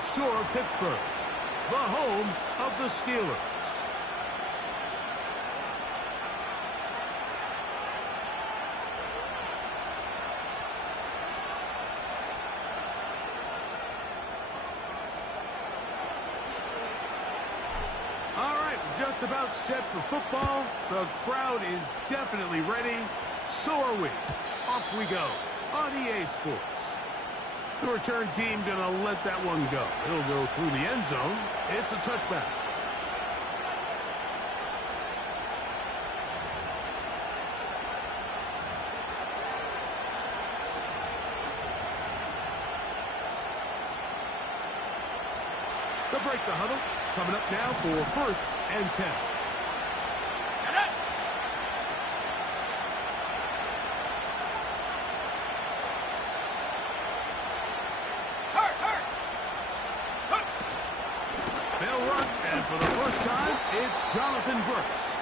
South Shore of Pittsburgh, the home of the Steelers. All right, just about set for football. The crowd is definitely ready. So are we. Off we go on EA Sports. The return team going to let that one go. It'll go through the end zone. It's a touchback. They'll break the huddle. Coming up now for 1st and 10. They'll run, and for the first time, it's Jonathan Brooks.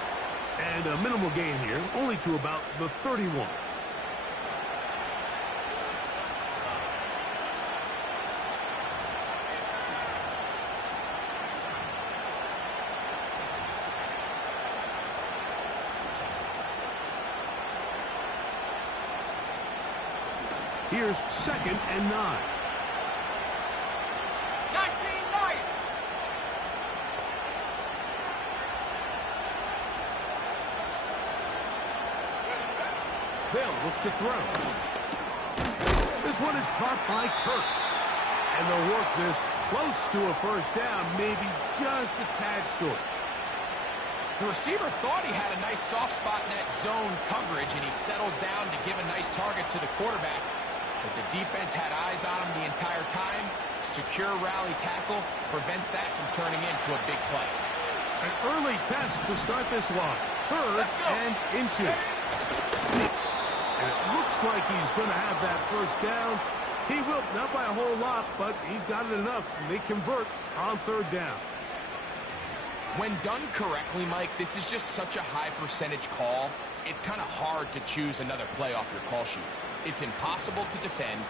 And a minimal gain here, only to about the 31. Here's 2nd and 9. 19-9. They'll look to throw. This one is caught by Kirk. And they'll work this close to a first down, maybe just a tad short. The receiver thought he had a nice soft spot in that zone coverage, and he settles down to give a nice target to the quarterback. But the defense had eyes on him the entire time. Secure rally tackle prevents that from turning into a big play. An early test to start this one. 3rd and inches. And it looks like he's going to have that first down. He will, not by a whole lot, but he's got it enough. They convert on 3rd down. When done correctly, Mike, this is just such a high percentage call. It's kind of hard to choose another play off your call sheet. It's impossible to defend.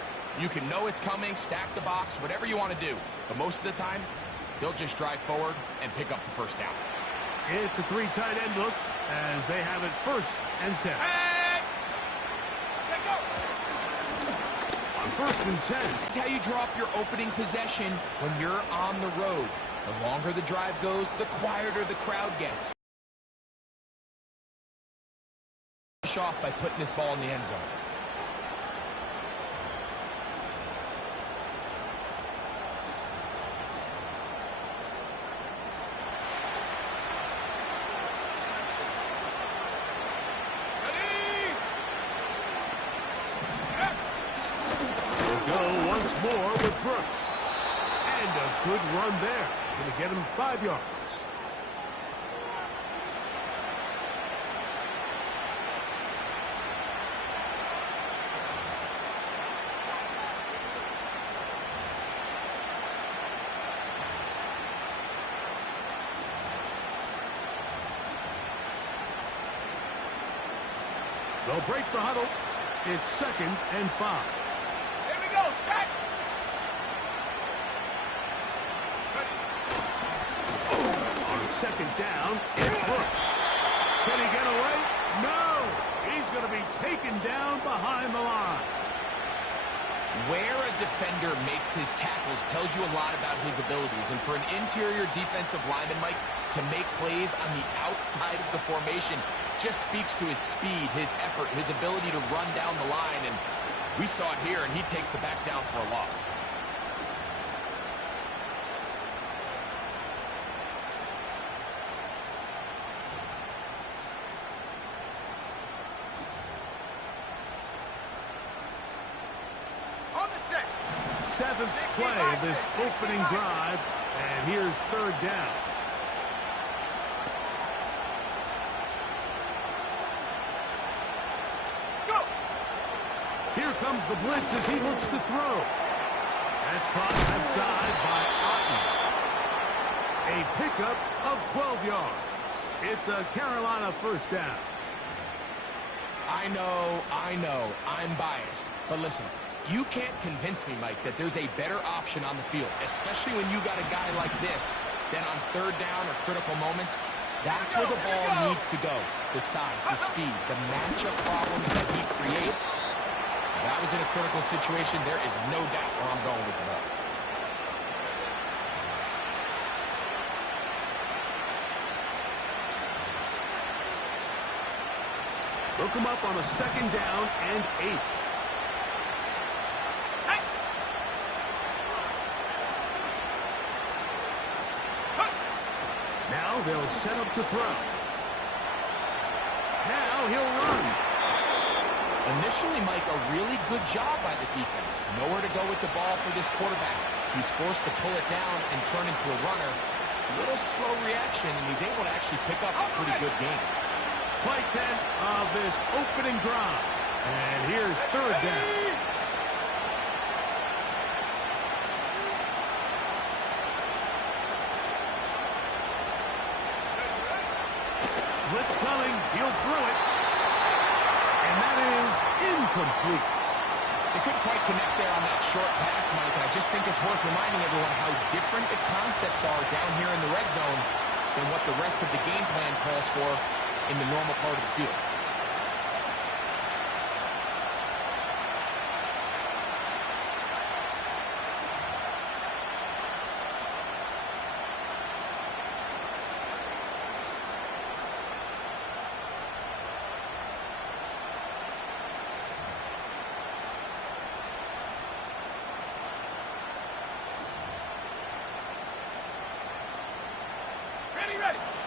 You can know it's coming, stack the box, whatever you want to do. But most of the time, they'll just drive forward and pick up the first down. It's a 3 tight end look as they have it 1st and 10. Hey! Go! On 1st and 10. That's how you draw up your opening possession when you're on the road. The longer the drive goes, the quieter the crowd gets. Finish off by putting this ball in the end zone. Go once more with Brooks. And a good run there. Going to get him 5 yards. They'll break the huddle. It's 2nd and 5. Go, set! On 2nd down, it's Brooks. Can he get away? No! He's going to be taken down behind the line. Where a defender makes his tackles tells you a lot about his abilities. And for an interior defensive lineman, Mike, to make plays on the outside of the formation just speaks to his speed, his effort, his ability to run down the line. And we saw it here, and he takes the back down for a loss. On the 7th play of this opening drive, and here's 3rd down. Here comes the blitz as he looks to throw. That's caught left side by Otten. A pickup of 12 yards. It's a Carolina first down. I know, I'm biased. But listen, You can't convince me, Mike, that there's a better option on the field, especially when you got a guy like this, then on third down or critical moments, that's where the ball needs to go. The size, the speed, the matchup problems that he creates. If that was in a critical situation, there is no doubt where I'm going with the ball. Look him up on a 2nd down and 8. Now they'll set up to throw. Now he'll run. Initially, Mike, a really good job by the defense. Nowhere to go with the ball for this quarterback. He's forced to pull it down and turn into a runner. A little slow reaction, and he's able to actually pick up a pretty good game. Play 10 of this opening drive. And here's 3rd down. Blitz coming. He'll throw it. And that is incomplete. They couldn't quite connect there on that short pass, Mike. And I just think it's worth reminding everyone how different the concepts are down here in the red zone than what the rest of the game plan calls for in the normal part of the field.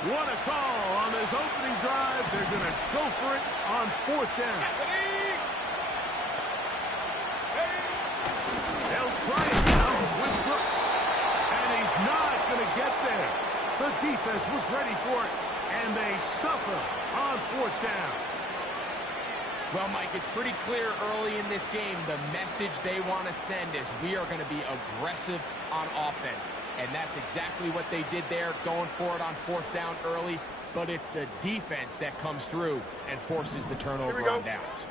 What a call on this opening drive. They're going to go for it on 4th down. They'll try it now with Brooks. And he's not going to get there. The defense was ready for it, and they stuff him on 4th down. Well, Mike, it's pretty clear early in this game the message they want to send is we are going to be aggressive on offense. And that's exactly what they did there, going for it on 4th down early. But it's the defense that comes through and forces the turnover on downs.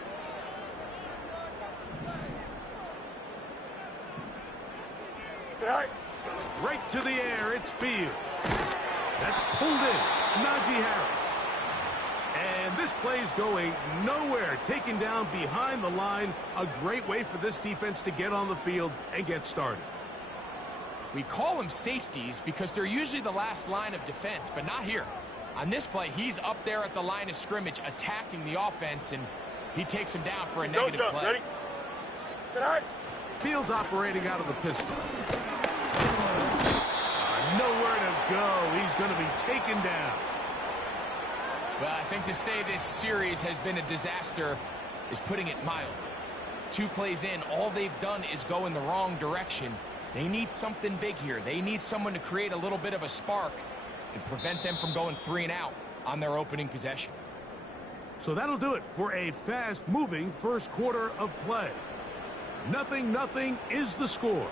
Right to the air, it's Fields. That's pulled in. Najee Harris. And this play's going nowhere. Taken down behind the line. A great way for this defense to get on the field and get started. We call them safeties because they're usually the last line of defense, but not here. On this play, he's up there at the line of scrimmage attacking the offense, and he takes him down for a negative play. Ready? Sit high. Fields operating out of the pistol. Nowhere to go. He's going to be taken down. Well, I think to say this series has been a disaster is putting it mildly. 2 plays in, all they've done is go in the wrong direction. They need something big here. They need someone to create a little bit of a spark and prevent them from going 3 and out on their opening possession. So that'll do it for a fast-moving first quarter of play. 0-0 is the score.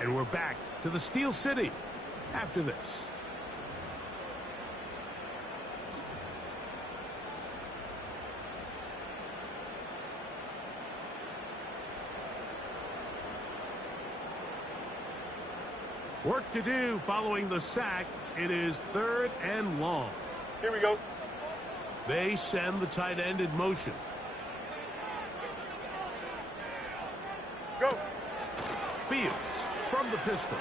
And we're back to the Steel City after this. Work to do following the sack. It is 3rd and long. Here we go. They send the tight end in motion. Go. Fields from the pistol.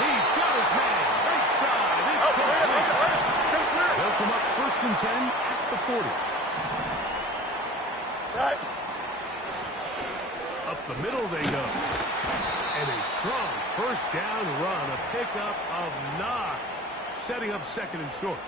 He's got his man. Right side. It's complete. They'll come up 1st and 10 at the 40. Right. Up the middle they go. And a strong 1st down run. A pickup of 9. Setting up 2nd and short.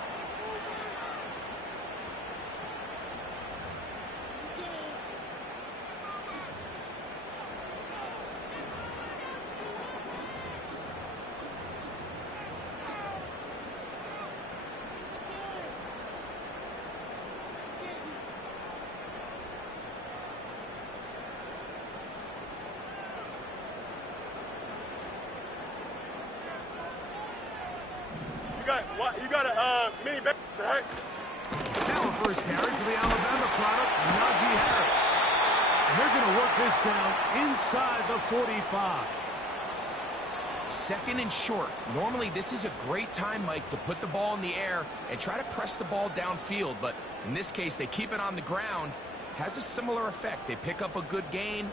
You got a mini back, right? Now a first carry for the Alabama product, Najee Harris. And they're going to work this down inside the 45. Second and short. Normally, this is a great time, Mike, to put the ball in the air and try to press the ball downfield. But in this case, they keep it on the ground. Has a similar effect. They pick up a good gain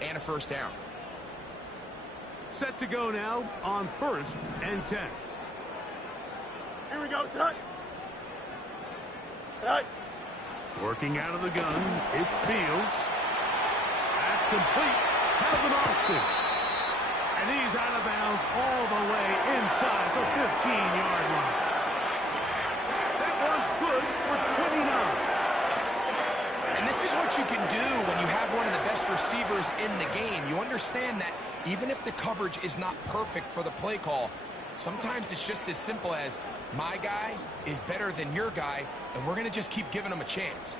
and a first down. Set to go now on 1st and 10. Here we go. Sit high. Sit high. Working out of the gun, it's Fields. That's complete. Has an Austin. And he's out of bounds all the way inside the 15-yard line. That one's good for 29. And this is what you can do when you have one of the best receivers in the game. You understand that even if the coverage is not perfect for the play call, sometimes it's just as simple as my guy is better than your guy, and we're going to just keep giving him a chance.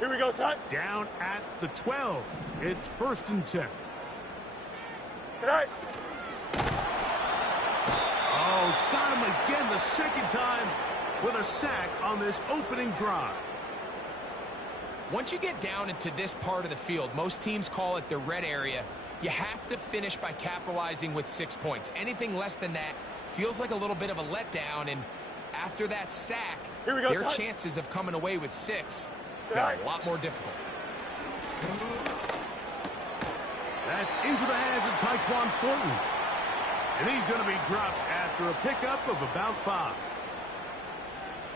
Here we go, son. Down at the 12. It's 1st and 10. Tonight. Oh, got him again the second time with a sack on this opening drive. Once you get down into this part of the field, most teams call it the red area. You have to finish by capitalizing with 6 points. Anything less than that feels like a little bit of a letdown, and after that sack, Here we go, their son. chances of coming away with 6 Tonight. got a lot more difficult. That's into the hands of Tyquan Thornton. And he's going to be dropped after a pickup of about 5.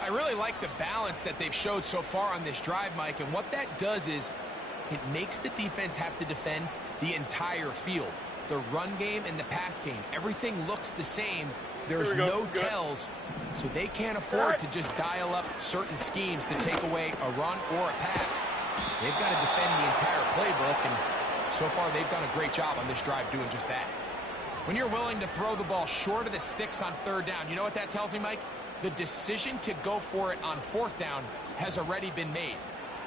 I really like the balance that they've showed so far on this drive, Mike, and what that does is it makes the defense have to defend the entire field. The run game and the pass game, everything looks the same. There's no tells, so they can't afford to just dial up certain schemes to take away a run or a pass. They've got to defend the entire playbook, and so far they've done a great job on this drive doing just that. When you're willing to throw the ball short of the sticks on 3rd down, you know what that tells me, Mike? The decision to go for it on 4th down has already been made.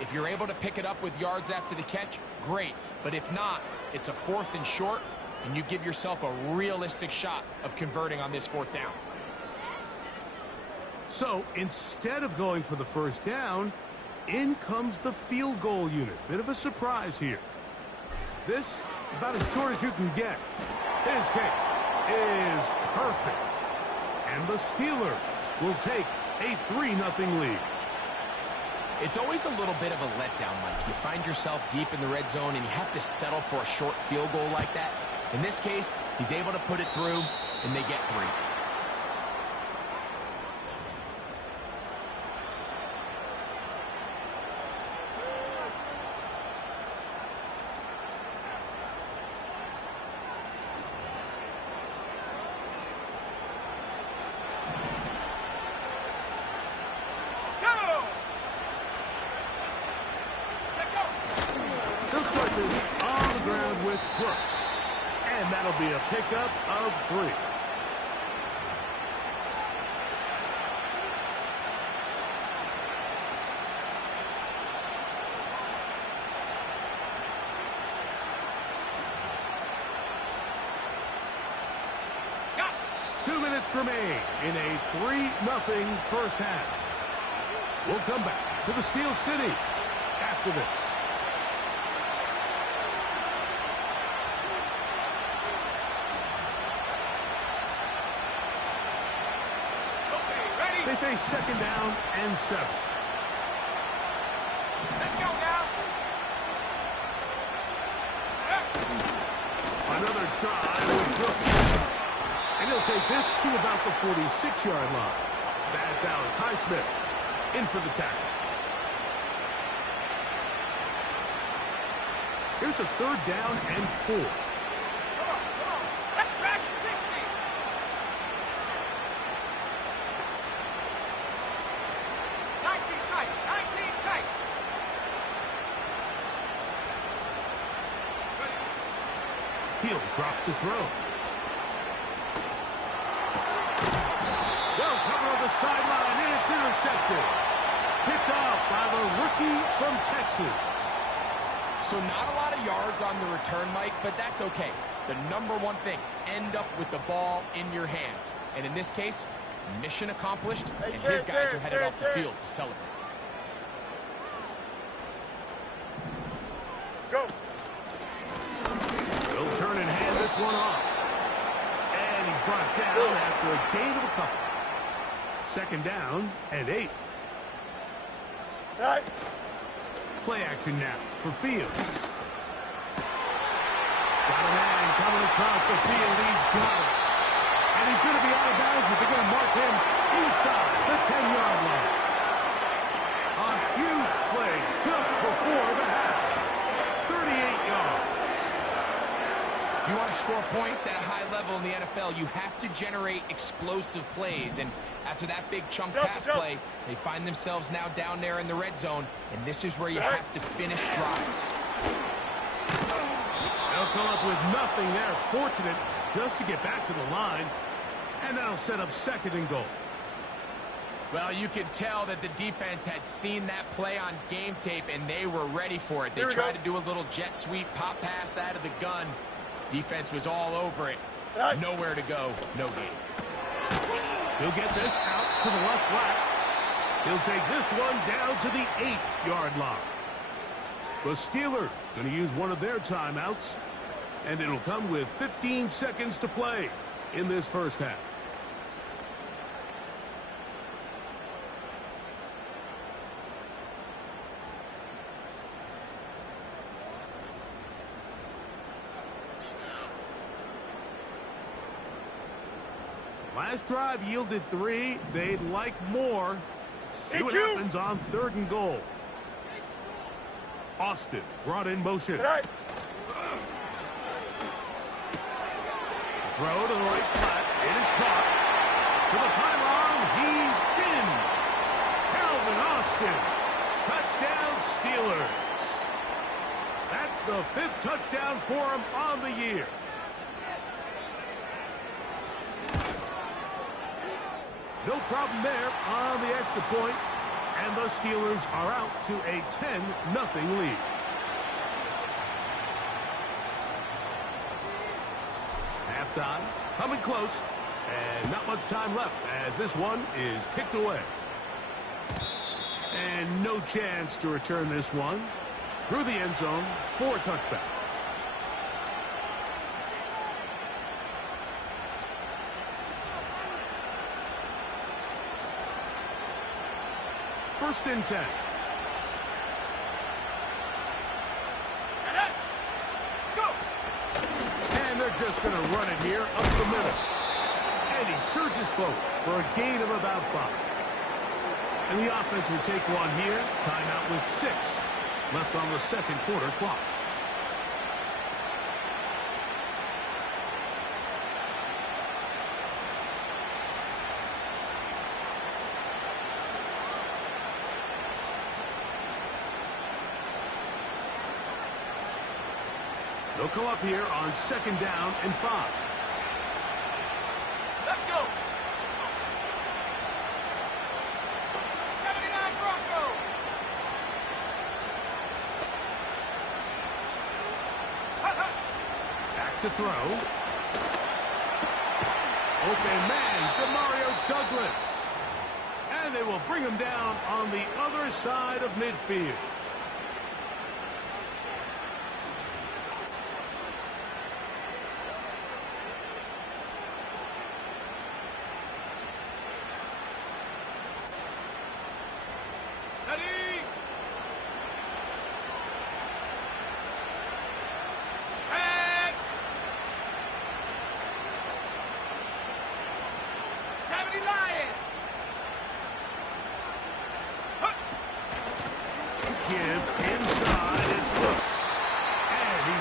If you're able to pick it up with yards after the catch, great. But if not, it's a 4th and short, and you give yourself a realistic shot of converting on this 4th down. So instead of going for the 1st down, in comes the field goal unit. Bit of a surprise here. This, about as short as you can get. His kick is perfect. And the Steelers will take a 3-0 lead. It's always a little bit of a letdown, Mike. You find yourself deep in the red zone, and you have to settle for a short field goal like that. In this case, he's able to put it through, and they get 3. They'll start this on the ground with Brooks. And that'll be a pickup of 3. Got 2 minutes remain in a 3-0 first half. We'll come back to the Steel City after this. They face 2nd down and 7. Let's go now. Another try with Brooks. And he'll take this to about the 46-yard line. That's Alex Highsmith in for the tackle. Here's a 3rd down and 4. Come on. Set track 60. Tight. He'll drop to throw. Well covered on the sideline, and it's intercepted. Picked off by the rookie from Texas. So not a lot of yards on the return, Mike, but that's okay. The number one thing, end up with the ball in your hands. And in this case, mission accomplished, and his guys are headed off the field to celebrate. Go. He'll turn and hand this one off. And he's brought down after a gain of a couple. 2nd down and 8. Right. Play action now for Fields. Got a man coming across the field. He's got it. And he's going to be out of bounds, but they're going to mark him inside the 10-yard line. A huge play just before the half. 38 yards. If you want to score points at a high level in the NFL, you have to generate explosive plays. And after that big chunk pass play, they find themselves now down there in the red zone, and this is where you have to finish drives. They'll come up with nothing there. Fortunate just to get back to the line, and that'll set up 2nd and goal. Well, you could tell that the defense had seen that play on game tape, and they were ready for it. They tried to do a little jet sweep, pop pass out of the gun. Defense was all over it. Nowhere to go, no gain. He'll get this out to the left flat. He'll take this one down to the 8-yard line. The Steelers going to use one of their timeouts, and it'll come with 15 seconds to play in this first half. Last drive yielded 3. They'd like more. See what happens on 3rd and goal. Austin brought in motion. Right. Throw to the right flat. It is caught. To the pylon. He's in. Calvin Austin. Touchdown Steelers. That's the 5th touchdown for him on the year. No problem there on the extra point, and the Steelers are out to a 10-0 lead. Halftime coming close, and not much time left as this one is kicked away. And no chance to return this one through the end zone for a touchback. First and 10. Go. And they're just going to run it here up the middle. And he surges forward for a gain of about 5. And the offense will take one here. Timeout with 6 left on the 2nd quarter clock. They'll come up here on 2nd down and 5. Let's go. 79 Broncos. Back to throw. Open man, Demario Douglas. And they will bring him down on the other side of midfield.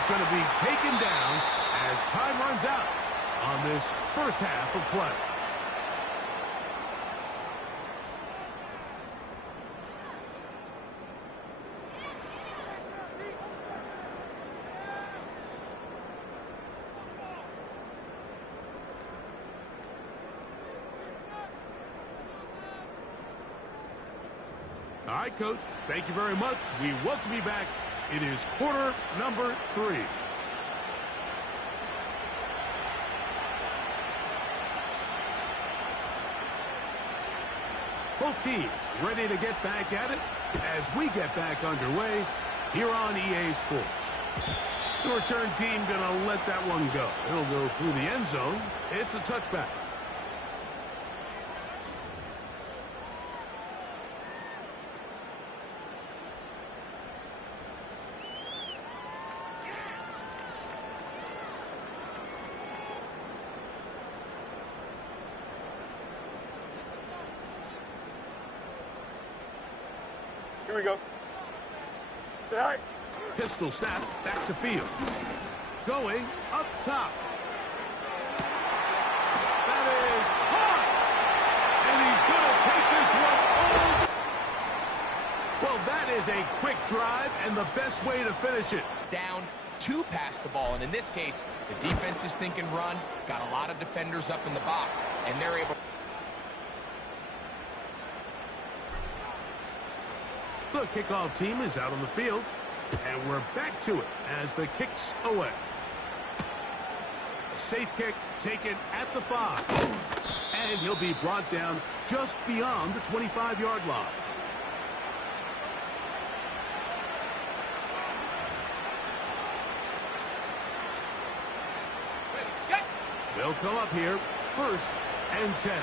Going to be taken down as time runs out on this first half of play. All right, Coach, thank you very much. We welcome you back It is quarter number 3. Both teams ready to get back at it as we get back underway here on EA Sports. The return team going to let that one go. It'll go through the end zone. It's a touchback. Here we go. Tonight. Pistol snap, back to field. Going up top. That is hot. And he's going to take this one all. Well, that is a quick drive and the best way to finish it. Down to pass the ball, and in this case, the defense is thinking run, got a lot of defenders up in the box, and they're able. The kickoff team is out on the field, and we're back to it as the kick's away. A safe kick taken at the 5, and he'll be brought down just beyond the 25-yard line. Ready, set. They'll come up here, 1st and 10.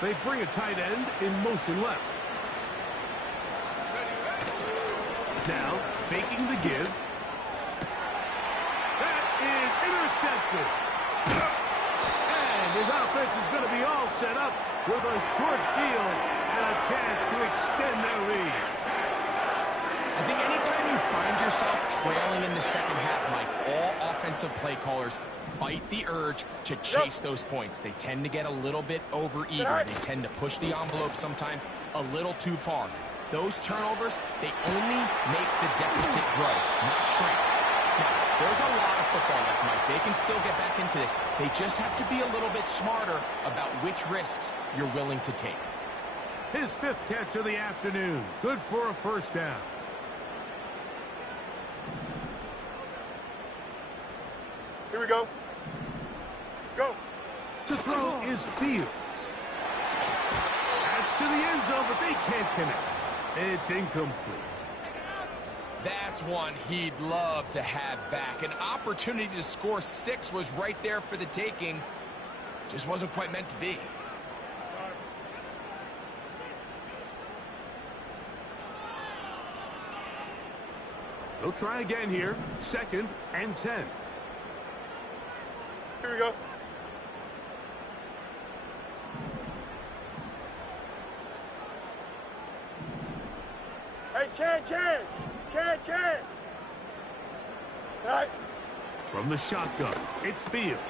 They bring a tight end in motion left. Now, faking the give. That is intercepted. And his offense is going to be all set up with a short field and a chance to extend their lead. I think anytime you find yourself trailing in the second half, Mike, all offensive play callers fight the urge to chase those points. They tend to get a little bit overeager. They tend to push the envelope sometimes a little too far. Those turnovers, they only make the deficit grow, not shrink. Now, there's a lot of football left, Mike. They can still get back into this. They just have to be a little bit smarter about which risks you're willing to take. His 5th catch of the afternoon. Good for a 1st down. Here we go. Go. To throw is Fields. That's to the end zone, but they can't connect. It's incomplete. That's one he'd love to have back. An opportunity to score 6 was right there for the taking. Just wasn't quite meant to be. They'll try again here. 2nd and 10. Here we go. Hey, can. Right. From the shotgun, it's Fields.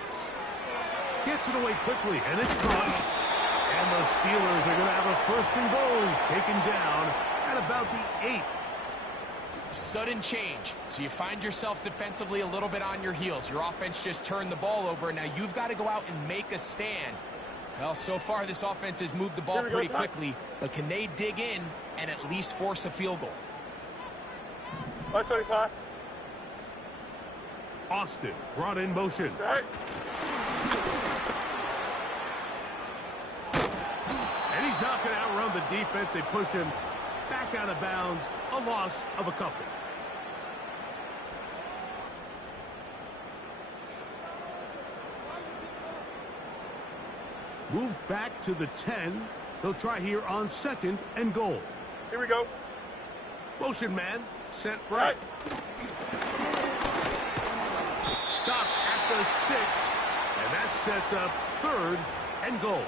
Gets it away quickly, and it's caught. And the Steelers are going to have a 1st and goal. He's taken down at about the 8. Sudden change. So you find yourself defensively a little bit on your heels. Your offense just turned the ball over, and now you've got to go out and make a stand. Well, so far this offense has moved the ball pretty quickly, but can they dig in and at least force a field goal? 175. Austin brought in motion. Right. And he's not going to outrun the defense. They push him back out of bounds, a loss of a couple. Moved back to the 10. They'll try here on 2nd and goal. Here we go. Motion man, sent right. Stop at the 6, and that sets up 3rd and goal.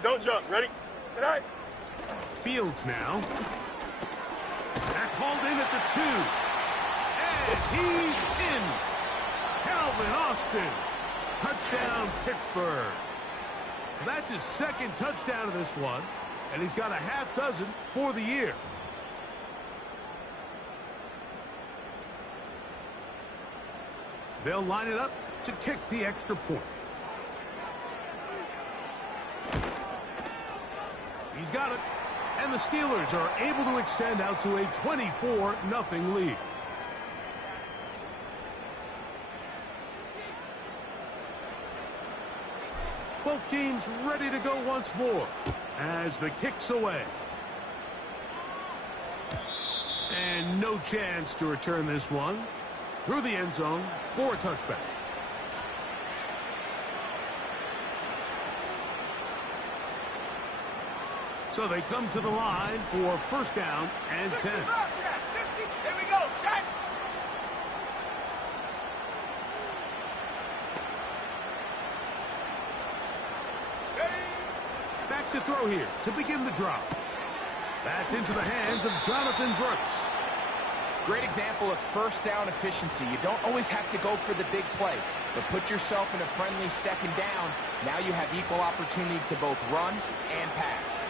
Don't jump. Ready? Tonight. Fields now. That's hauled in at the 2. And he's in. Calvin Austin Touchdown, Pittsburgh. So that's his second touchdown of this one, and he's got a half dozen for the year. They'll line it up to kick the extra point. He's got it. And the Steelers are able to extend out to a 24-0 lead. Both teams ready to go once more as the kick's away. And no chance to return this one through the end zone for a touchback. So they come to the line for first down and 10. 60, here we go, set. Back to throw here to begin the drop. That's into the hands of Jonathan Brooks. Great example of first down efficiency. You don't always have to go for the big play, but put yourself in a friendly second down. Now you have equal opportunity to both run and pass.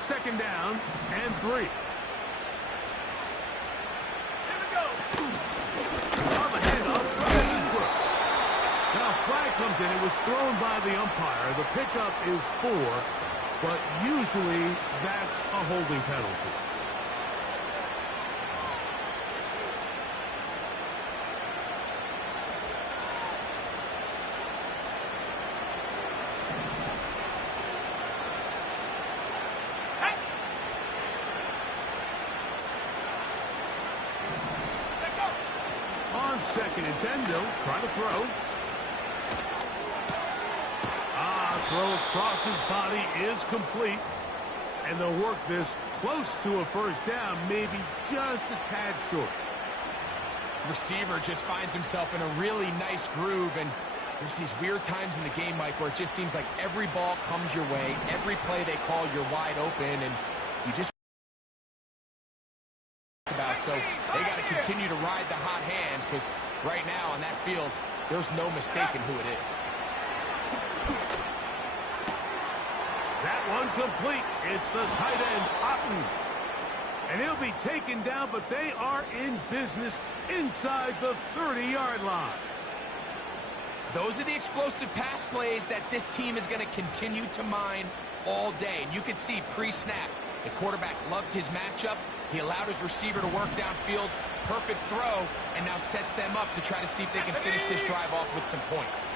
Second down and 3. Here we go. On the handoff, this is Brooks. Now a flag comes in. It was thrown by the umpire. The pickup is 4, but usually that's a holding penalty. On 2nd and 10, they'll try to throw. Throw across his body is complete. And they'll work this close to a first down, maybe just a tad short. Receiver just finds himself in a really nice groove, and there's these weird times in the game, Mike, where it just seems like every ball comes your way, every play they call, you're wide open, and you just about. So they got to continue to ride the hot hand, because right now on that field, there's no mistaking who it is. That one complete. It's the tight end, Otten. And he'll be taken down, but they are in business inside the 30-yard line. Those are the explosive pass plays that this team is going to continue to mine all day. And you can see pre-snap, the quarterback loved his matchup. He allowed his receiver to work downfield. Perfect throw, and now sets them up to try to see if they can finish this drive off with some points.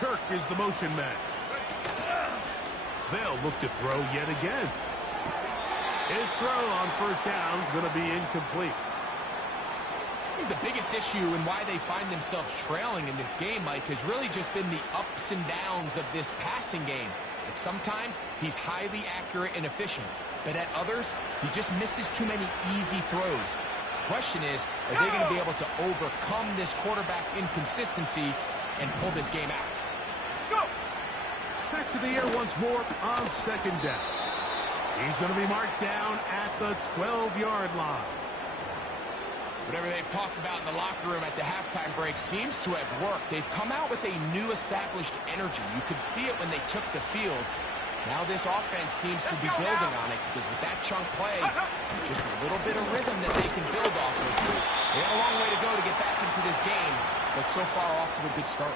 Kirk is the motion man. They'll look to throw yet again. His throw on first down is going to be incomplete. I think the biggest issue and why they find themselves trailing in this game, Mike, has really just been the ups and downs of this passing game. And sometimes he's highly accurate and efficient, but at others, he just misses too many easy throws. The question is, are they going to be able to overcome this quarterback inconsistency and pull this game out? Back to the air once more on second down. He's going to be marked down at the 12-yard line. Whatever they've talked about in the locker room at the halftime break seems to have worked. They've come out with a new established energy. You could see it when they took the field. Now this offense seems to be building on it, because with that chunk play, just a little bit of rhythm that they can build off of. They have a long way to go to get back into this game, but so far off to a good start.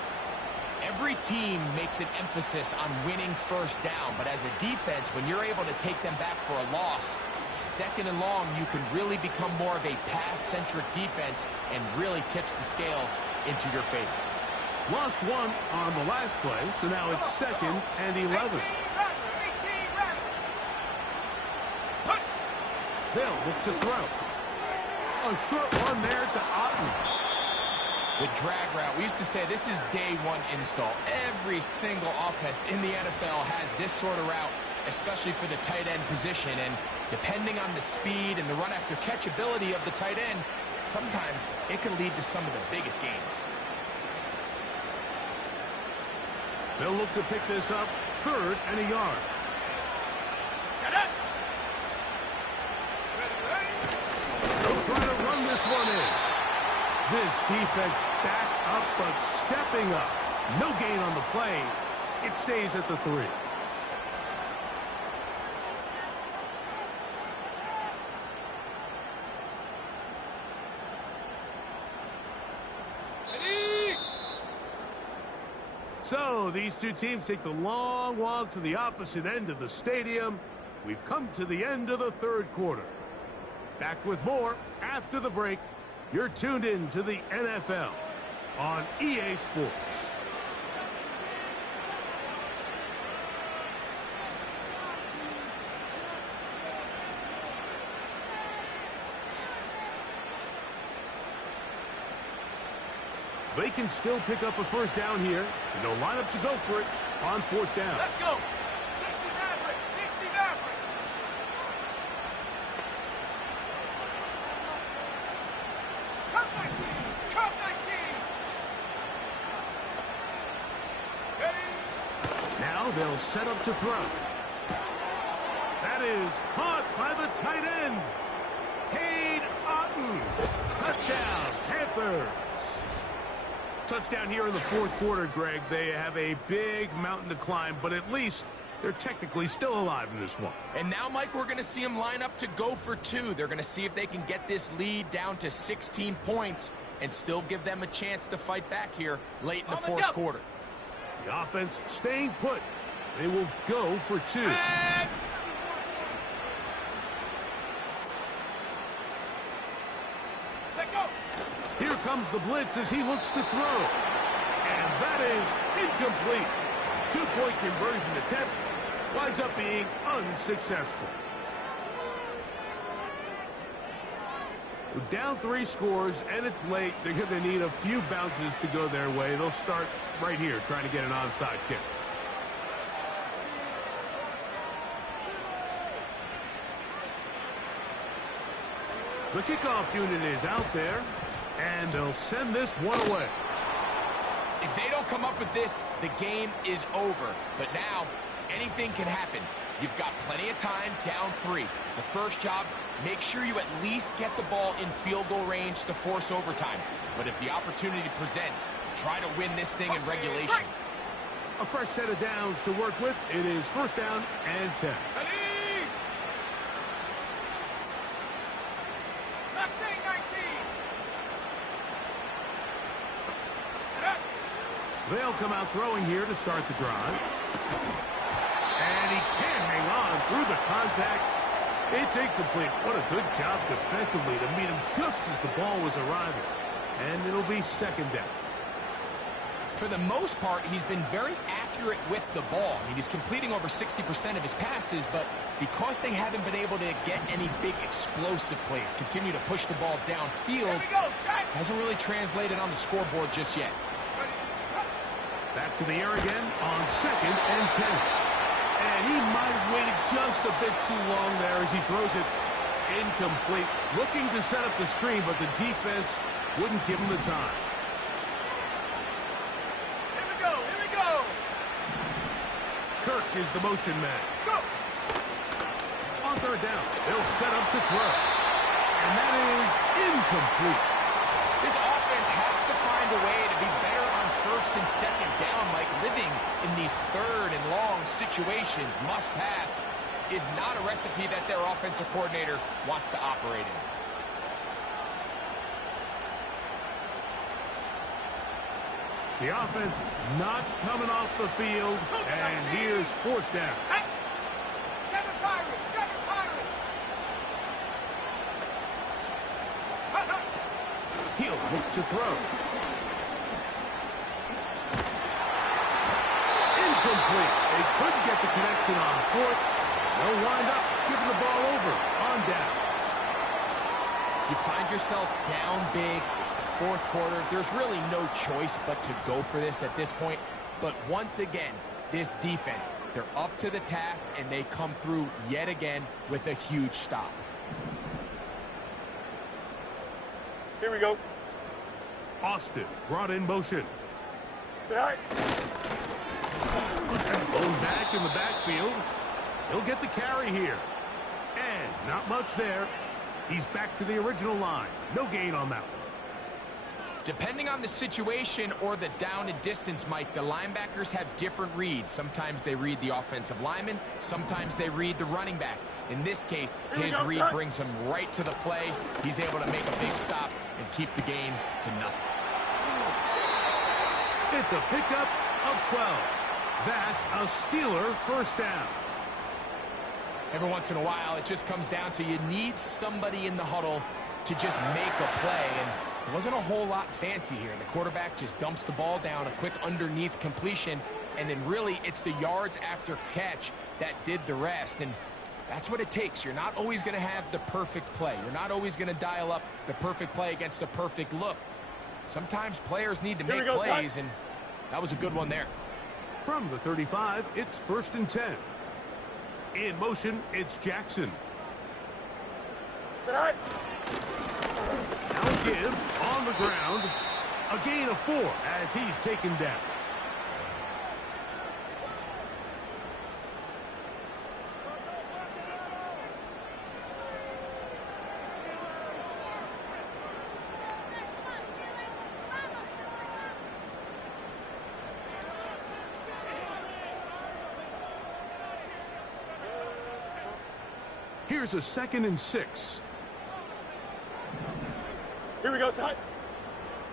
Every team makes an emphasis on winning first down, but as a defense, when you're able to take them back for a loss, second and long, you can really become more of a pass-centric defense and really tips the scales into your favor. Lost one on the last play, so now it's 2nd and 11. They'll look to throw. A short one there to Otten. The drag route. We used to say this is day one install. Every single offense in the NFL has this sort of route, especially for the tight end position. And depending on the speed and the run after catch ability of the tight end, sometimes it can lead to some of the biggest gains. They'll look to pick this up 3rd and a yard. try to run this one in. This defense back up, but stepping up. No gain on the play. It stays at the 3. So these two teams take the long walk to the opposite end of the stadium. We've come to the end of the 3rd quarter. Back with more after the break. You're tuned in to the NFL on EA Sports. They can still pick up a first down here, and they'll line up to go for it on 4th down. Let's go. 60 Maverick. 60 Maverick. Cup 19. Cup 19. Ready? Now they'll set up to throw. That is caught by the tight end. Cade Otton. Touchdown, Panthers. Touchdown here in the 4th quarter, Greg. They have a big mountain to climb, but at least they're technically still alive in this one. And now, Mike, we're going to see them line up to go for 2. They're going to see if they can get this lead down to 16 points and still give them a chance to fight back here late in the 4th quarter. The offense staying put. They will go for 2. And set go. Here comes the blitz as he looks to throw. And that is incomplete. 2-point conversion attempt winds up being unsuccessful. Down 3 scores, and it's late. They're going to need a few bounces to go their way. They'll start right here trying to get an onside kick. The kickoff unit is out there, and they'll send this one away. If they don't come up with this, the game is over. But now, anything can happen. You've got plenty of time, down 3. The first job, make sure you at least get the ball in field goal range to force overtime. But if the opportunity presents, try to win this thing in regulation. A fresh set of downs to work with. It is 1st down and 10. Ready? Mustang 19. They'll come out throwing here to start the drive. And he can't hang on through the contact. It's incomplete. What a good job defensively to meet him just as the ball was arriving. And it'll be 2nd down. For the most part, he's been very accurate with the ball. I mean, he's completing over 60% of his passes, but because they haven't been able to get any big explosive plays, continue to push the ball downfield, hasn't really translated on the scoreboard just yet. Back to the air again on 2nd and 10. And he might have waited just a bit too long there as he throws it incomplete. Looking to set up the screen, but the defense wouldn't give him the time. Here we go. Here we go. Kirk is the motion man. Go. On 3rd down, they'll set up to throw. And that is incomplete. This offense has to find a way to be better on 1st and 2nd down, Mike. Living in these 3rd and long situations, must pass, is not a recipe that their offensive coordinator wants to operate in. The offense not coming off the field, and here's 4th down. 7 Pirates. 7 Pirates. He'll look to throw. Incomplete. They couldn't get the connection on 4th. They'll wind up giving the ball over on downs. You find yourself down big. It's the 4th quarter. There's really no choice but to go for this at this point. But once again, this defense, they're up to the task, and they come through yet again with a huge stop. Here we go. Austin brought in motion. Tonight. Bone back in the backfield. He'll get the carry here. And not much there. He's back to the original line. No gain on that one. Depending on the situation or the down and distance, Mike, the linebackers have different reads. Sometimes they read the offensive lineman. Sometimes they read the running back. In this case, his read brings him right to the play. He's able to make a big stop and keep the gain to nothing. It's a pickup of 12. That's a Steeler first down. Every once in a while, it just comes down to you need somebody in the huddle to just make a play. And it wasn't a whole lot fancy here. The quarterback just dumps the ball down, a quick underneath completion, and then really it's the yards after catch that did the rest. And that's what it takes. You're not always going to have the perfect play. You're not always going to dial up the perfect play against the perfect look. Sometimes players need to make plays, and that was a good one there. From the 35, it's 1st and 10. In motion, it's Jackson. Sit high. Now give on the ground. A gain of 4 as he's taken down. Here's a 2nd and 6. Here we go, side.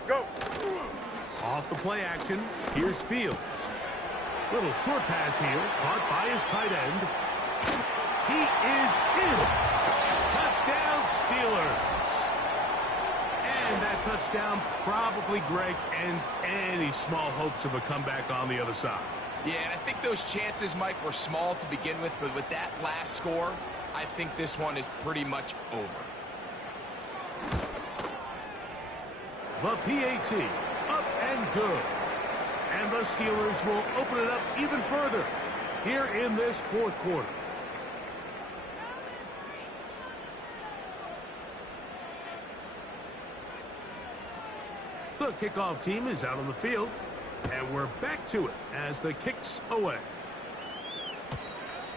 Go. Off the play action, here's Fields. Little short pass here, caught by his tight end. He is in. Touchdown, Steelers. And that touchdown probably, Greg, ends any small hopes of a comeback on the other side. Yeah, and I think those chances, Mike, were small to begin with, but with that last score, I think this one is pretty much over. The PAT, up and good. And the Steelers will open it up even further here in this 4th quarter. The kickoff team is out on the field, and we're back to it as the kick's away.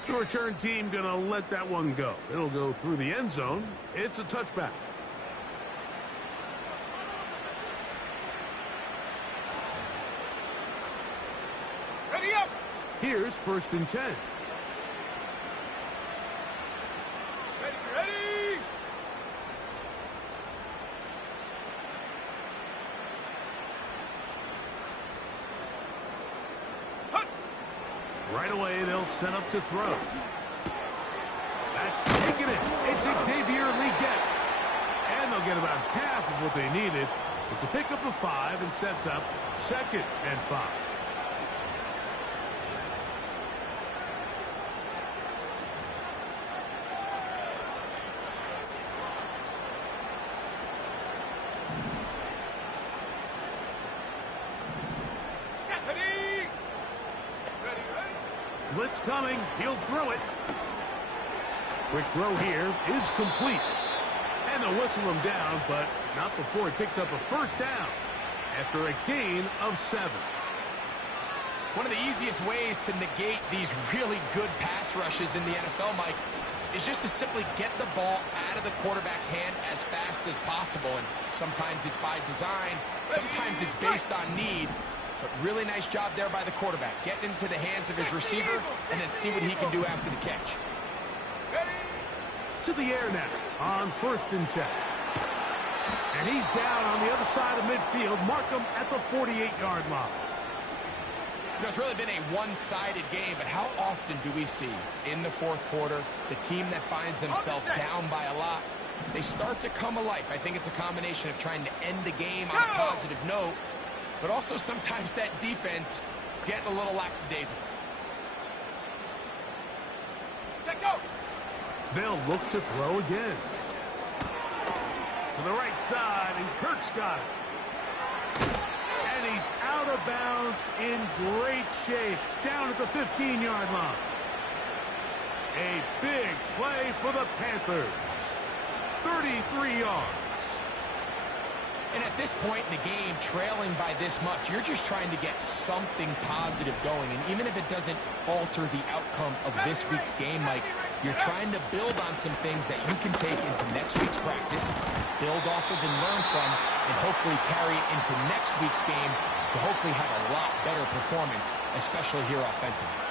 The return team going to let that one go. It'll go through the end zone. It's a touchback. Ready up. Here's 1st and 10. Ready. Hunt. Right away, they'll set up to throw. That's taking it. It's Xavier Leggett. And they'll get about half of what they needed. It's a pickup of 5 and sets up 2nd and 5. Blitz coming. He'll throw it. Quick throw here is complete. And they'll whistle him down, but not before he picks up a first down after a gain of 7. One of the easiest ways to negate these really good pass rushes in the NFL, Mike, is just to simply get the ball out of the quarterback's hand as fast as possible. And sometimes it's by design, sometimes it's based on need. But really nice job there by the quarterback. Get into the hands of his receiver and then see what he can do after the catch. To the air now on 1st and 10. And he's down on the other side of midfield. Mark him at the 48-yard line. You know, it's really been a one-sided game, but how often do we see in the 4th quarter the team that finds themselves down by a lot, they start to come alive? I think it's a combination of trying to end the game on a positive note, but also sometimes that defense getting a little lackadaisical. Check go. They'll look to throw again. To the right side, and Kirk's got it. And he's out of bounds in great shape, down at the 15-yard line. A big play for the Panthers. 33 yards. And at this point in the game, trailing by this much, you're just trying to get something positive going. And even if it doesn't alter the outcome of this week's game, Mike, you're trying to build on some things that you can take into next week's practice, build off of and learn from, and hopefully carry it into next week's game to hopefully have a lot better performance, especially here offensively.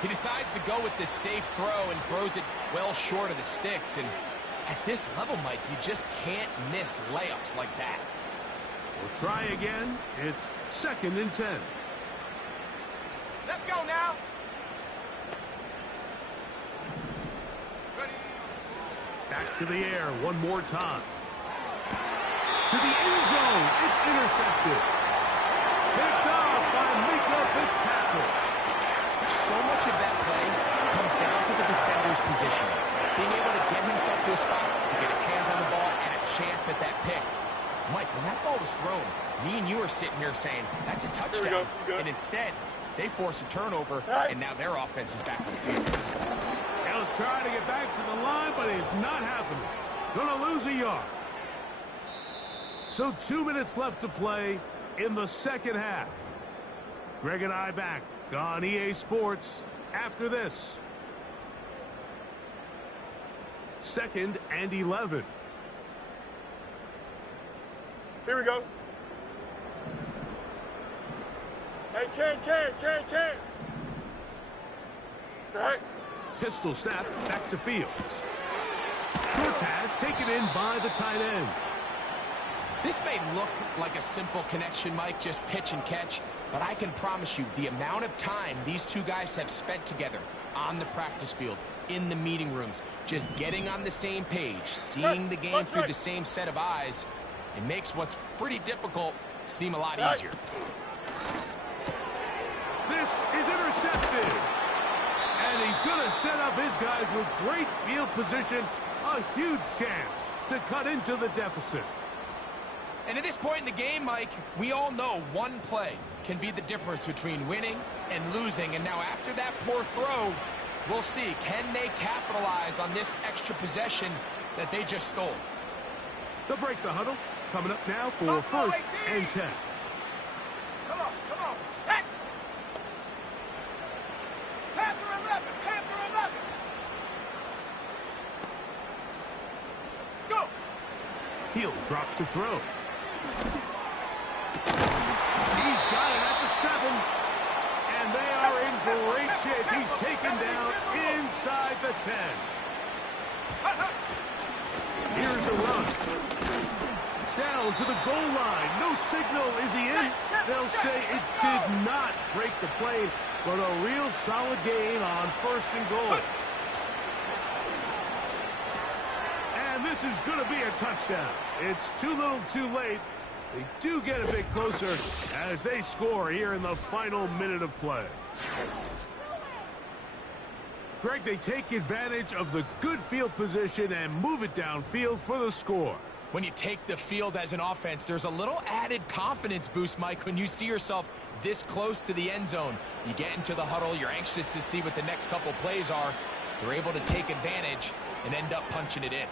He decides to go with this safe throw and throws it well short of the sticks. And at this level, Mike, you just can't miss layups like that. We'll try again. It's 2nd and 10. Let's go now. Ready. Back to the air one more time. To the end zone. It's intercepted. Picked off by Mika Fitzpatrick. So much of that play comes down to the defender's positioning. Being able to get himself to a spot, to get his hands on the ball, and a chance at that pick. Mike, when that ball was thrown, me and you are sitting here saying, that's a touchdown. And instead, they force a turnover, and now their offense is back on the field. He'll try to get back to the line, but it's not happening. Gonna lose a yard. So 2 minutes left to play in the second half. Greg and I back on EA Sports after this. 2nd and 11. Here we go. Hey, Ken. It's all right. Pistol snap back to Fields. Short pass taken in by the tight end. This may look like a simple connection, Mike, just pitch and catch, but I can promise you the amount of time these two guys have spent together on the practice field, in the meeting rooms, just getting on the same page, seeing the game through the same set of eyes, it makes what's pretty difficult seem a lot easier. This is intercepted. And he's going to set up his guys with great field position, a huge chance to cut into the deficit. And at this point in the game, Mike, we all know one play can be the difference between winning and losing. And now after that poor throw, we'll see, can they capitalize on this extra possession that they just stole? They'll break the huddle. Coming up now for 1st and 10. Come on. Set. Panther 11. Go. He'll drop to throw. He's got it at the 7. And they are in great shape. He's taken down inside the 10. Here's a run. Down to the goal line. No signal. Is he in? They'll say it did not break the plane, but a real solid gain on 1st and goal. And this is going to be a touchdown. It's too little too late. They do get a bit closer as they score here in the final minute of play. Greg, they take advantage of the good field position and move it downfield for the score. When you take the field as an offense, there's a little added confidence boost, Mike, when you see yourself this close to the end zone. You get into the huddle, you're anxious to see what the next couple plays are. You're able to take advantage and end up punching it in.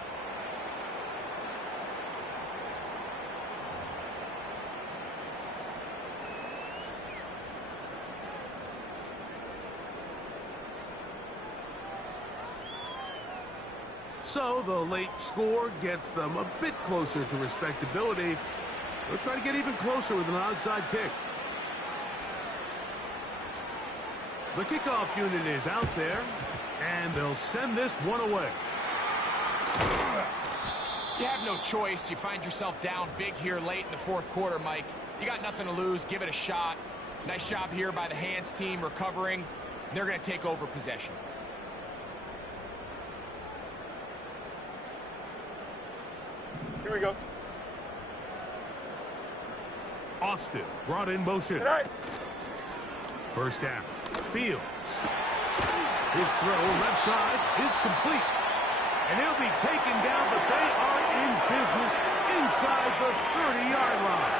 So the late score gets them a bit closer to respectability. They'll try to get even closer with an onside kick. The kickoff unit is out there, and they'll send this one away. You have no choice. You find yourself down big here late in the 4th quarter, Mike. You got nothing to lose. Give it a shot. Nice job here by the hands team recovering. They're going to take over possession. Here we go. Austin brought in motion. Tonight. 1st down. Fields. His throw left side is complete. And he'll be taken down, but they are in business inside the 30-yard line.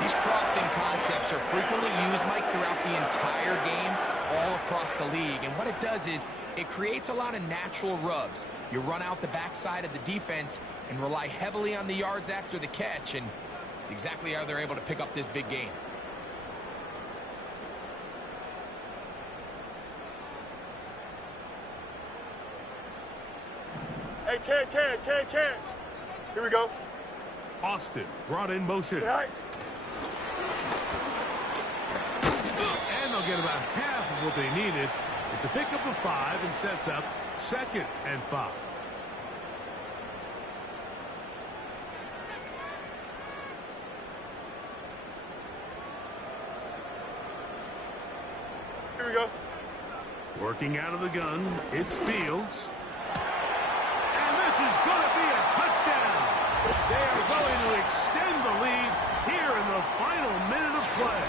These crossing concepts are frequently used, Mike, throughout the entire game, all across the league. And what it does is it creates a lot of natural rubs. You run out the backside of the defense and rely heavily on the yards after the catch, and it's exactly how they're able to pick up this big game. Hey, Ken. Here we go. Austin brought in motion. All right. And they'll get about half of what they needed. It's a pickup of 5 and sets up 2nd and 5. Here we go. Working out of the gun, it's Fields. And this is going to be a touchdown. They are going to extend the lead here in the final minute of play.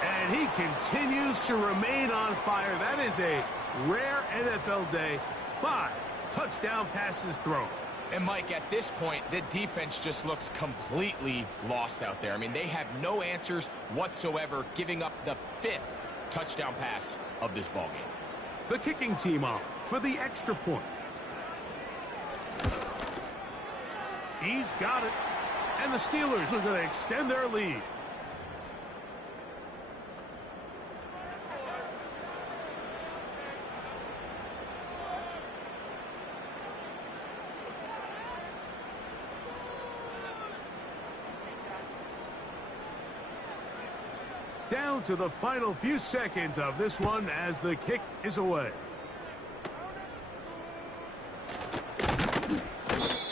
And he continues to remain on fire. That is a rare NFL day. 5 touchdown passes thrown. And, Mike, at this point, the defense just looks completely lost out there. I mean, they have no answers whatsoever, giving up the 5th touchdown pass of this ballgame. The kicking team on for the extra point. He's got it. And the Steelers are going to extend their lead. Down to the final few seconds of this one as the kick is away.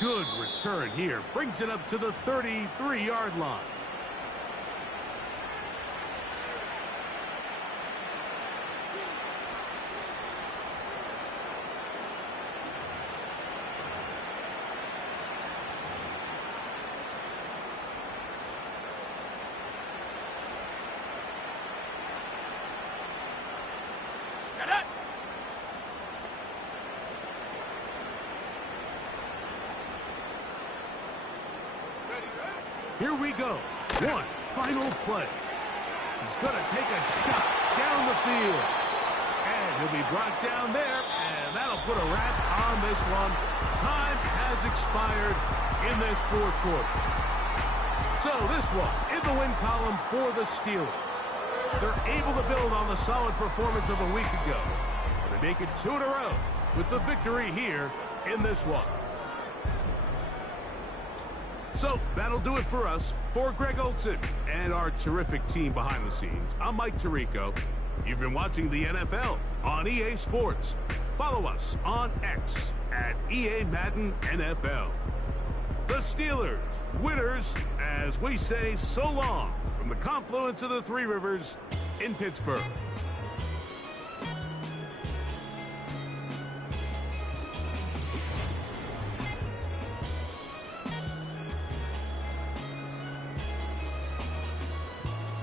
Good return here. Brings it up to the 33-yard line. Here we go. One final play. He's going to take a shot down the field. And he'll be brought down there, and that'll put a wrap on this one. Time has expired in this 4th quarter. So this one in the win column for the Steelers. They're able to build on the solid performance of a week ago. And they make it 2 in a row with the victory here in this one. So that'll do it for us. For Greg Olson and our terrific team behind the scenes, I'm Mike Tirico. You've been watching the NFL on EA Sports. Follow us on X at EA Madden NFL. The Steelers, winners, as we say so long from the confluence of the Three Rivers in Pittsburgh.